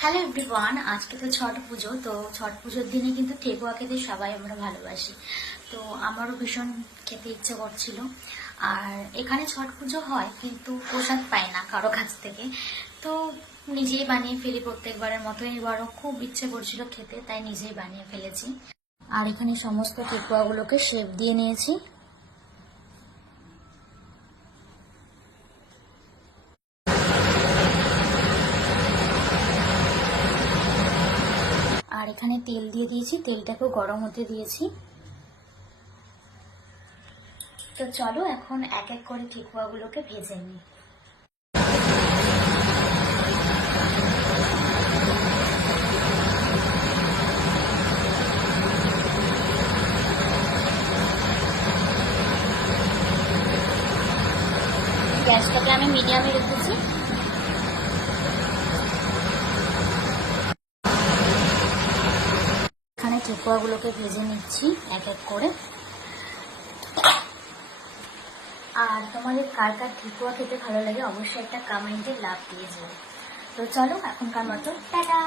Hello everyone, আজকে তো ছট পুজো। তো ছট পুজোর দিনে কিন্তু ঠেকুয়া খেতে সবাই আমরা ভালোবাসি। তো আমারও ভীষণ খেতে ইচ্ছে করছিল। আর এখানে ছট পুজো হয় কিন্তু প্রসাদ পাই না কারো কাছ থেকে। তো নিজেই বানিয়ে ফেলি প্রত্যেকবারের মতো। এবারও খুব ইচ্ছে করছিল খেতে, তাই নিজেই বানিয়ে ফেলেছি। আর এখানে সমস্ত ঠেকুয়াগুলোকে শেপ দিয়ে নিয়েছি। আর এখানে তেল দিয়ে দিয়েছি, তেলটাকেও গরম হতে দিয়েছি। তো চলো এখন এক এক করে ঠেকুয়াগুলোকে ভেজে নিই। গ্যাসটাকে আমি মিডিয়ামে রেখেছি। এখানে ঠেকুয়াগুলোকে ভেজে নিচ্ছি এক এক করে। আর তোমাদের কার কার ঠেকুয়া খেতে ভালো লাগে অবশ্যই একটা কমেন্টে লাভ দিয়ে যাও। তো চলো এখনকার মতো টাটা।